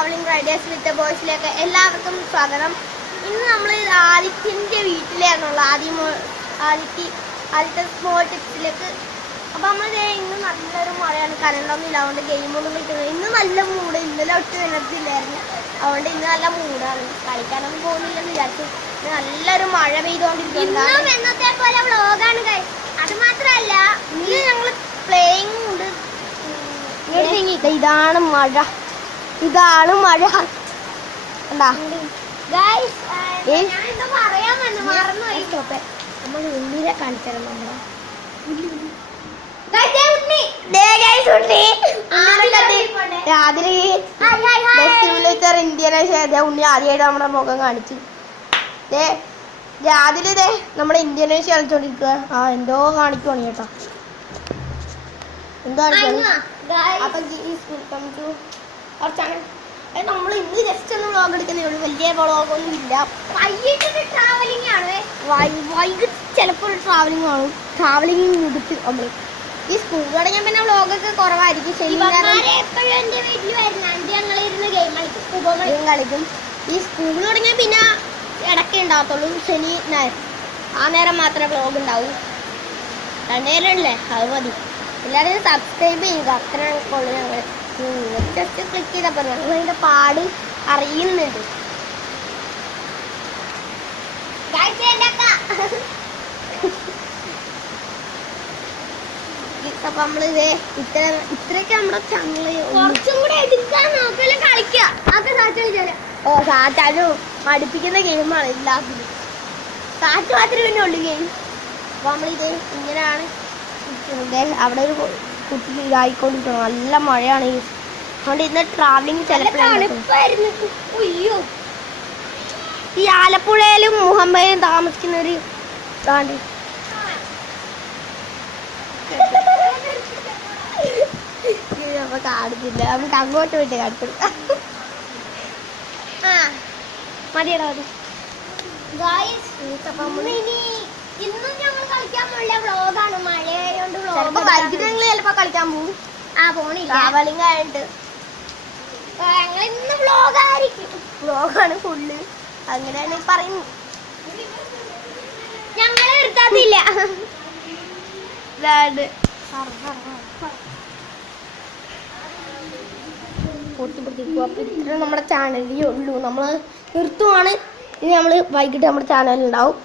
Travelling Riders വിത്ത് ബോയ്സിലേക്ക് എല്ലാവർക്കും സ്വാഗതം. ഇന്ന് നമ്മൾ ആദിത്യൻ്റെ വീട്ടിലാണുള്ളത്. ആദ്യത്തെ സ്മോൾ ടിപ്സിലേക്ക്. അപ്പോൾ നമ്മൾ ഇന്ന് നല്ലൊരു മഴയാണ്, കരണ്ടൊന്നുമില്ല, അതുകൊണ്ട് ഗെയിമൊന്നും കളിക്കുന്നത്. ഇന്ന് നല്ല മൂഡ്, ഇന്നലെ ഒട്ടും എനർജിയില്ലായിരുന്നു, അതുകൊണ്ട് ഇന്ന് നല്ല മൂഡാണ്. കളിക്കാനൊന്നും പോകുന്നില്ലെന്ന് വിചാരിച്ചു. നല്ലൊരു മഴ പെയ്തുകൊണ്ടിരിക്കുന്നത്. എന്നത്തെ പോലെ വ്ളോഗാണ്. അത് മാത്രമല്ല ഇന്ന് ഞങ്ങൾ പ്ലേയിങ് ഉണ്ട്. ഇതാണ് മഴ, ഇതാണ് മഴ. നമ്മൾ ഉള്ളിലെ കാണിത്തരാം. നമ്മളെ ഇന്ത്യൻ ഉണ്ണി ആദ്യമായിട്ട് നമ്മുടെ മുഖം കാണിച്ചു. രാവിലെ നമ്മുടെ ഇന്ത്യൻ കളിച്ചോണ്ടിരിക്കുക. എന്തോ കാണിക്കുവാണ് കേട്ടോ, എന്തോ നമ്മൾ ഇന്ന് ജസ്റ്റ് ഒന്ന് വ്ളോഗ് എടുക്കുന്നേ ഉള്ളൂ, വലിയ വ്ളോഗൊന്നും ഇല്ല. വൈകിട്ട് ട്രാവലിംഗ് ആണ്, വൈകിട്ട് ചിലപ്പോൾ ഒരു ട്രാവലിംഗ് കാണും. ട്രാവലിംഗ് എടുത്ത് നമ്മൾ ഈ സ്കൂൾ തുടങ്ങിയ പിന്നെ വ്ളോഗൊക്കെ കുറവായിരിക്കും. ഗെയിം കളിക്കും. ഈ സ്കൂൾ തുടങ്ങിയാൽ പിന്നെ ഇടയ്ക്ക് ഉണ്ടാകത്തുള്ളൂ, ശനി ഞായർ. ആ നേരം മാത്രമേ വ്ളോഗ് ഉണ്ടാവൂ. രണ്ടുപേരല്ലേ, അത് മതി. എല്ലാവരും സബ്സ്ക്രൈബ് ചെയ്യുക, അത്ര ഉള്ളു. ഞങ്ങൾ ജസ്റ്റ് ക്ലിക്ക് ചെയ്തപ്പോൾ ഞങ്ങൾ അതിൻ്റെ പാട് അറിയുന്നുണ്ട്. അപ്പൊ നമ്മള് ഇത്രയൊക്കെ നമ്മുടെ ചങ്ങള് കുറച്ചും കൂടെ എടുക്കാൻ നോക്കല് കളിക്കുക. സാറ്റാനും പഠിപ്പിക്കുന്ന ഗെയിമാണ് എല്ലാത്തിനും. സാറ്റ് മാത്രമേ പിന്നെ ഉള്ളു ഗെയിം. അപ്പൊ നമ്മളിത് ഇങ്ങനെയാണ് അവിടെ ഒരു കുട്ടി ഇതായിക്കൊണ്ടിരിക്കണം. നല്ല മഴയാണ്, അതുകൊണ്ട് ഇന്ന് ട്രാവലിംഗ് ചിലപ്പോൾ ഈ ആലപ്പുഴയിലും മുഹമ്മയിലും താമസിക്കുന്നവര് താണ്ടി അപ്പൊ കാണിച്ചില്ല. നമുക്ക് അങ്ങോട്ട് വിട്ട് കാണിച്ചെടുക്കാം. മതിയടാ മതി. ഇന്നും ഞങ്ങൾ കളിക്കാൻ പോലുള്ള വ്ളോഗാണ്. മഴയായോണ്ട് വൈകിട്ട് ഞങ്ങൾ ചിലപ്പോ കളിക്കാൻ പോകും. പോണില്ല, ട്രാവലിംഗ് ആയിട്ട് ഞങ്ങൾ ഇന്ന് വ്ളോഗായിരിക്കും. വ്ളോഗാണ് ഫുള്ള്, അങ്ങനെയാണ് പറയുന്നു. ഞങ്ങൾ നിർത്താത്തില്ല. ഇത്ര നമ്മുടെ ചാനലിലേ ഉള്ളൂ. നമ്മൾ നിർത്തുവാണ്. ഇനി നമ്മൾ വൈകിട്ട് നമ്മുടെ ചാനലുണ്ടാവും.